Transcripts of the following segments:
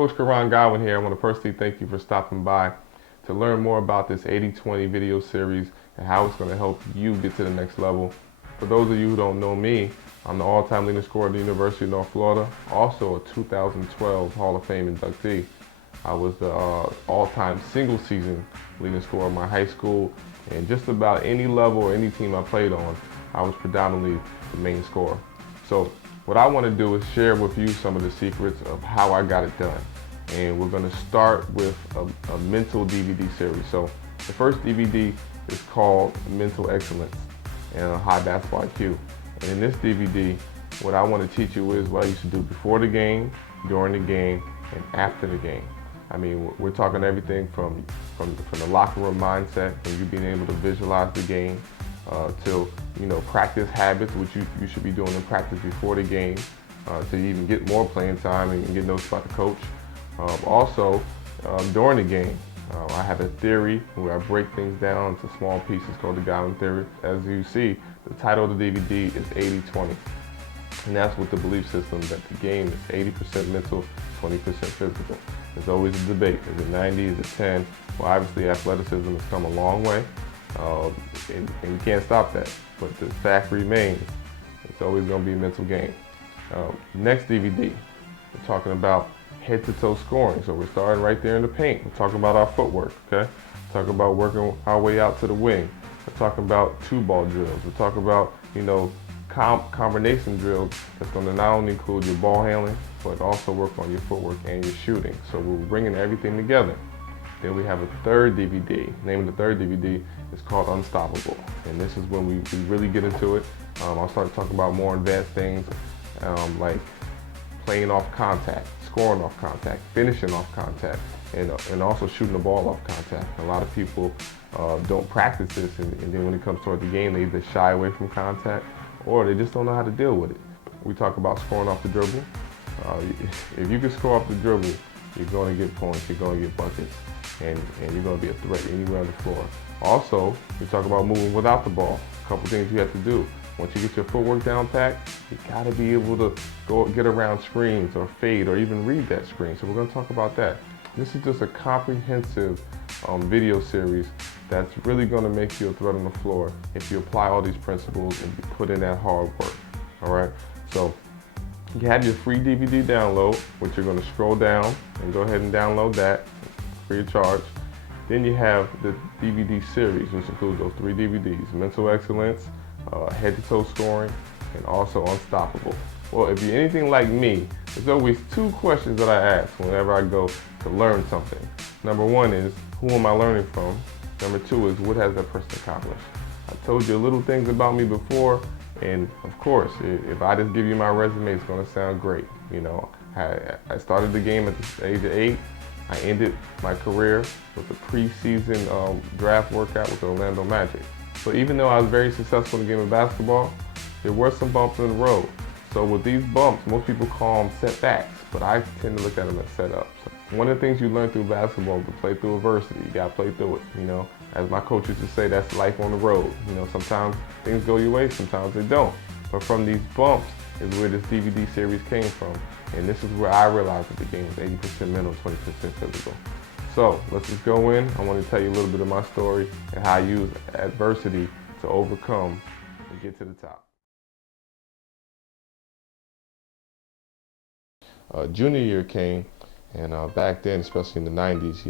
Coach Koran Godwin here. I want to personally thank you for stopping by to learn more about this 80-20 video series and how it's going to help you get to the next level. For those of you who don't know me, I'm the all-time leading scorer at the University of North Florida, also a 2012 Hall of Fame inductee. I was the all-time single-season leading scorer of my high school, and just about any level or any team I played on, I was predominantly the main scorer. So what I want to do is share with you some of the secrets of how I got it done. And we're going to start with a mental DVD series. So the first DVD is called Mental Excellence and a High Basketball IQ. And in this DVD, what I want to teach you is what I used to do before the game, during the game, and after the game. I mean, we're talking everything from the locker room mindset and you being able to visualize the game, till practice habits, which you should be doing in practice before the game, to even get more playing time and get noticed by the coach. Also, during the game, I have a theory where I break things down into small pieces called the Godwin theory. As you see, the title of the DVD is 80-20. And that's with the belief system that the game is 80% mental, 20% physical. There's always a debate. Is it 90? Is it 10? Well, obviously athleticism has come a long way, and you can't stop that. But the fact remains, it's always going to be a mental game. Next DVD, we're talking about head-to-toe scoring. So we're starting right there in the paint. We're talking about our footwork, okay? We're talking about working our way out to the wing. We're talking about two-ball drills. We're talking about, combination drills that's going to not only include your ball handling, but also work on your footwork and your shooting. So we're bringing everything together. Then we have a third DVD. The name of the third DVD is called Unstoppable. And this is when we really get into it. I'll start talking about more advanced things like playing off contact, scoring off contact, finishing off contact, and also shooting the ball off contact. A lot of people don't practice this, and then when it comes toward the game, they either shy away from contact or they just don't know how to deal with it. We talk about scoring off the dribble. If you can score off the dribble, you're going to get points, you're going to get buckets, and you're going to be a threat anywhere on the floor. Also, we talk about moving without the ball. A couple things you have to do. Once you get your footwork down packed, you got to be able to go get around screens or fade or even read that screen. So we're going to talk about that. This is just a comprehensive video series that's really going to make you a threat on the floor if you apply all these principles and you put in that hard work. All right. So you have your free DVD download, which you're going to scroll down and go ahead and download that free of charge. Then you have the DVD series, which includes those three DVDs: Mental Excellence, Head-to-Toe Scoring, and also Unstoppable. Well, if you're anything like me, there's always two questions that I ask whenever I go to learn something. Number one is, who am I learning from? Number two is, what has that person accomplished? I told you little things about me before, and of course, if I just give you my resume, it's going to sound great. I started the game at the age of 8. I ended my career with a preseason draft workout with the Orlando Magic. So even though I was very successful in the game of basketball, there were some bumps in the road. So with these bumps, most people call them setbacks, but I tend to look at them as setups. One of the things you learn through basketball is to play through adversity. You gotta play through it, As my coach used to say, that's life on the road. Sometimes things go your way, sometimes they don't. But from these bumps is where this DVD series came from. And this is where I realized that the game was 80% mental, 20% physical. So let's just go in. I want to tell you a little bit of my story and how I use adversity to overcome and get to the top. Junior year came, and back then, especially in the 90s,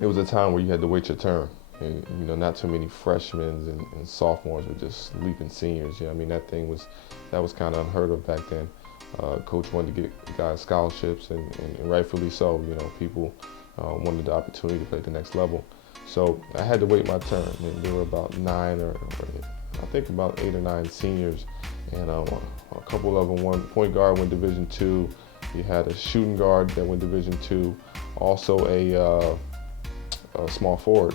it was a time where you had to wait your turn. And, not too many freshmen and sophomores were just leaping seniors. That was kind of unheard of back then. Coach wanted to get guys scholarships, and rightfully so. People wanted the opportunity to play at the next level. So I had to wait my turn. And there were about 9 or I think about 8 or 9 seniors, and a couple of them, one point guard went Division II. You had a shooting guard that went Division II, also a small forward,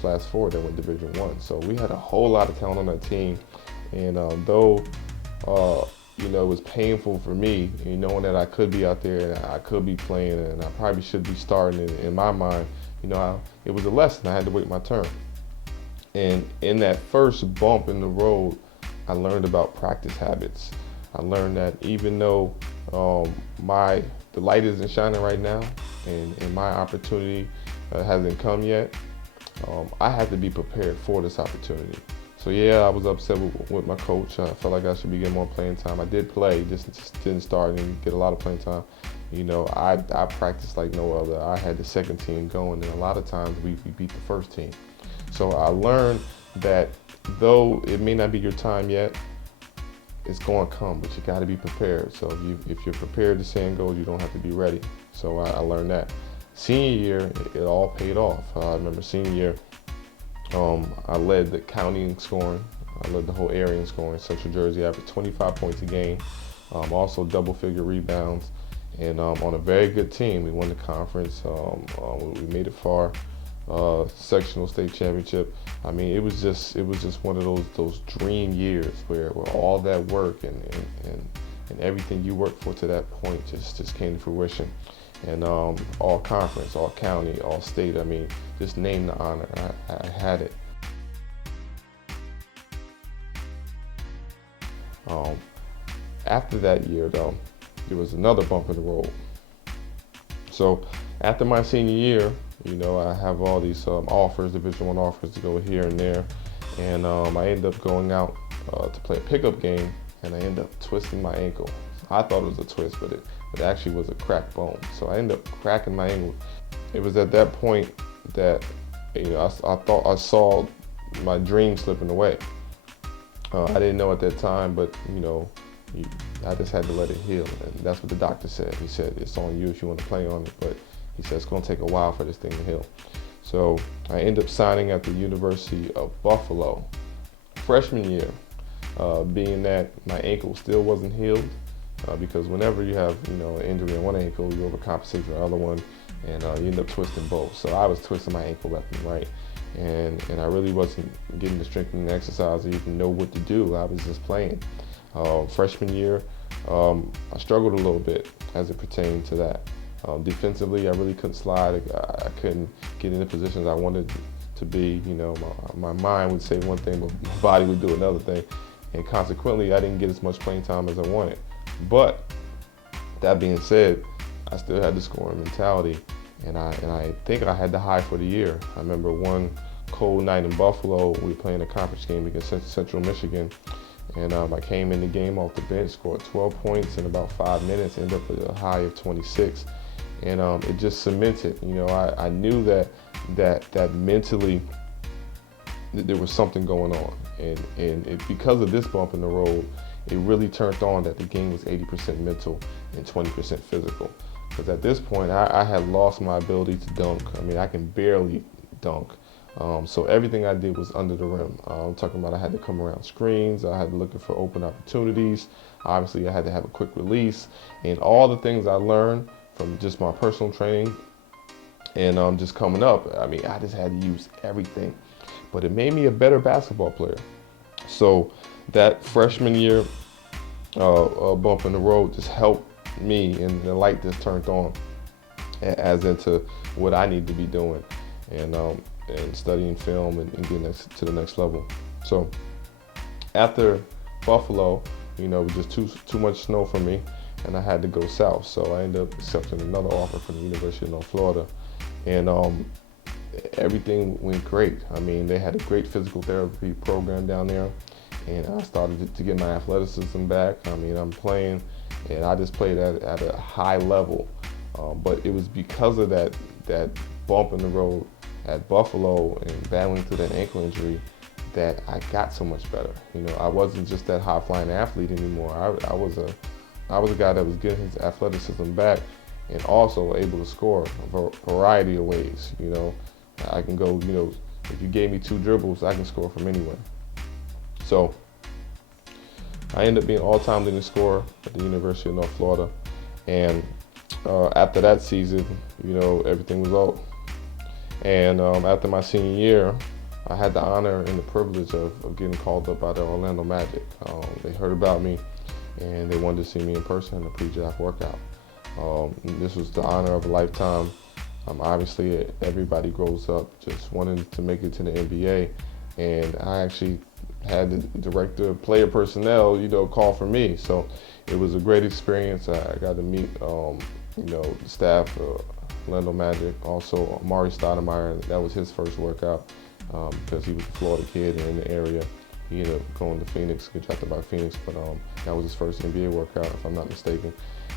slash forward that went Division I. So we had a whole lot of talent on that team, and though it was painful for me, knowing that I could be out there and I could be playing and I probably should be starting, in my mind, it was a lesson. I had to wait my turn. And in that first bump in the road, I learned about practice habits. I learned that even though the light isn't shining right now, and my opportunity hasn't come yet, I had to be prepared for this opportunity. So yeah, I was upset with my coach. I felt like I should be getting more playing time. I did play, just didn't start and get a lot of playing time. You know, I practiced like no other. I had the second team going, and a lot of times we beat the first team. So I learned that though it may not be your time yet, it's going to come, but you got to be prepared. So if you're prepared, the saying goes, you don't have to be ready. So I learned that. Senior year, it all paid off. I remember senior year, I led the county in scoring. I led the whole area in scoring. Central Jersey averaged 25 points a game, also double-figure rebounds, and on a very good team. We won the conference. We made it far. Sectional state championship. I mean, it was just one of those dream years where all that work and everything you worked for to that point just came to fruition. And all conference, all county, all state. I mean, just name the honor. I had it. After that year, though, there was another bump in the road. So after my senior year, you know, I have all these offers, Division I offers to go here and there, and I ended up going out to play a pickup game, and I ended up twisting my ankle. I thought it was a twist, but it actually was a cracked bone. So I ended up cracking my ankle. It was at that point that, you know, I thought I saw my dream slipping away. I didn't know at that time, but you know, I just had to let it heal, and that's what the doctor said. He said, it's on you if you want to play on it, but he said it's going to take a while for this thing to heal. So I ended up signing at the University of Buffalo freshman year, being that my ankle still wasn't healed, because whenever you have, you know, an injury on one ankle, you overcompensate for the other one, and you end up twisting both. So I was twisting my ankle left and right, and I really wasn't getting the strength and the exercise to even know what to do. I was just playing. Freshman year, I struggled a little bit as it pertained to that. Defensively, I really couldn't slide. I couldn't get in the positions I wanted to be. You know, my mind would say one thing, but my body would do another thing. And consequently, I didn't get as much playing time as I wanted. But that being said, I still had the scoring mentality, and I think I had the high for the year. I remember one cold night in Buffalo, we were playing a conference game against Central Michigan, and I came in the game off the bench, scored 12 points in about 5 minutes, ended up with a high of 26. And it just cemented, you know, I knew that mentally there was something going on. And because of this bump in the road, it really turned on that the game was 80% mental and 20% physical. Because at this point, I had lost my ability to dunk. I mean, I can barely dunk. So everything I did was under the rim. I'm talking about I had to come around screens. I had to look for open opportunities. Obviously, I had to have a quick release. And all the things I learned from just my personal training and just coming up, I mean, I just had to use everything. But it made me a better basketball player. So that freshman year bump in the road just helped me, and the light just turned on as into what I need to be doing, and studying film and getting to the next level. So after Buffalo, you know, it was just too much snow for me, and I had to go south. So I ended up accepting another offer from the University of North Florida, and everything went great. I mean, they had a great physical therapy program down there, and I started to get my athleticism back. I mean, I'm playing, and I just played at a high level. But it was because of that bump in the road at Buffalo and battling through that ankle injury that I got so much better. You know, I wasn't just that high-flying athlete anymore. I was a guy that was getting his athleticism back and also able to score a variety of ways. You know, I can go, you know, if you gave me 2 dribbles, I can score from anywhere. So I ended up being all-time leading scorer at the University of North Florida. And after that season, you know, everything was up. And after my senior year, I had the honor and the privilege of getting called up by the Orlando Magic. They heard about me, and they wanted to see me in person in a pre-draft workout. This was the honor of a lifetime. Obviously, everybody grows up just wanting to make it to the NBA, and I actually had the director of player personnel, you know, call for me. So it was a great experience. I got to meet the staff, Lando Magic, also Amari Stoudemire. That was his first workout because he was a Florida kid and in the area. He ended up going to Phoenix, get drafted by Phoenix, but that was his first NBA workout, if I'm not mistaken.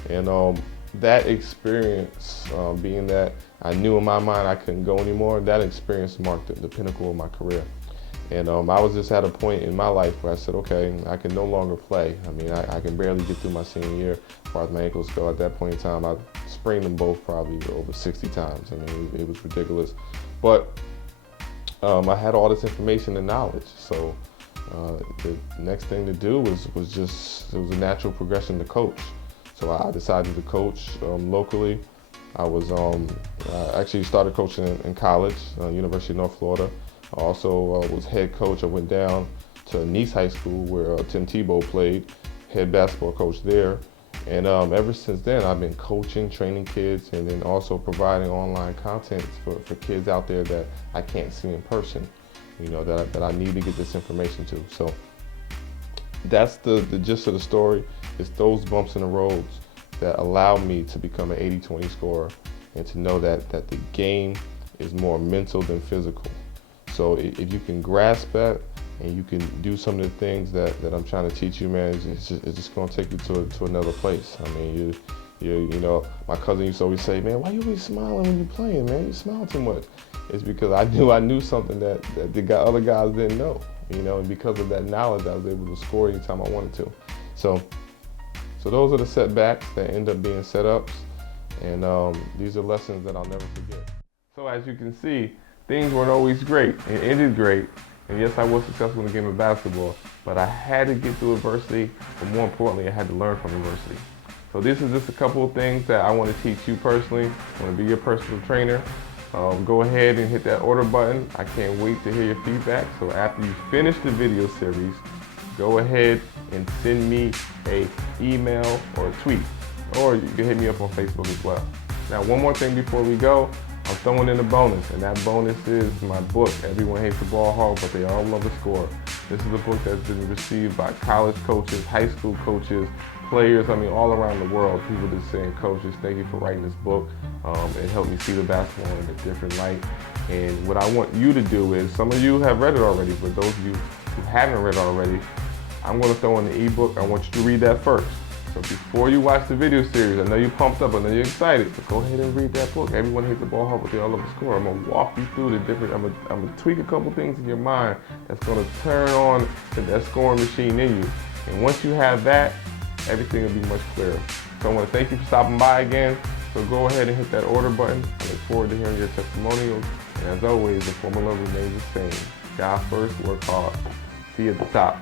And that experience, being that I knew in my mind I couldn't go anymore, that experience marked the pinnacle of my career. And I was just at a point in my life where I said, okay, I can no longer play. I mean, I can barely get through my senior year as far as my ankles go. At that point in time, I sprained them both probably over 60 times. I mean, it was ridiculous. But I had all this information and knowledge. So the next thing to do was it was a natural progression to coach. So I decided to coach locally. I actually started coaching in college, University of North Florida. I also was head coach. I went down to Nice High School where Tim Tebow played, head basketball coach there. And ever since then, I've been coaching, training kids, and then also providing online content for kids out there that I can't see in person, that I need to get this information to. So that's the gist of the story. It's those bumps in the roads that allow me to become an 80-20 scorer and to know that the game is more mental than physical. So if you can grasp that and you can do some of the things that I'm trying to teach you, man, it's just going to take you to another place. I mean, my cousin used to always say, man, why you always smiling when you're playing, man? You smile too much. It's because I knew something that the other guys didn't know, and because of that knowledge, I was able to score anytime I wanted to. So those are the setbacks that end up being setups, and these are lessons that I'll never forget. So as you can see, things weren't always great. It ended great, and yes, I was successful in the game of basketball, but I had to get through adversity, but more importantly, I had to learn from adversity. So this is just a couple of things that I want to teach you personally. I want to be your personal trainer. Go ahead and hit that order button. I can't wait to hear your feedback. So after you finish the video series, go ahead and send me an email or a tweet, or you can hit me up on Facebook as well. Now, one more thing before we go. I'm throwing in a bonus, and that bonus is my book, Everyone Hates a Ball Hog, but They All Love a Score. This is a book that's been received by college coaches, high school coaches, players, all around the world. People just saying, coaches, thank you for writing this book. It helped me see the basketball in a different light. And what I want you to do is, some of you have read it already, but those of you who haven't read it already, I'm going to throw in the ebook. I want you to read that first. So before you watch the video series, I know you're pumped up, I know you're excited, but go ahead and read that book. Everyone Hates the Ball Hog, but They All Love a Score. I'm going to walk you through the different, I'm going to tweak a couple things in your mind that's going to turn on that scoring machine in you. And once you have that, everything will be much clearer. So I want to thank you for stopping by again. So go ahead and hit that order button. I look forward to hearing your testimonials. And as always, the formula remains the same. God first, work hard. See you at the top.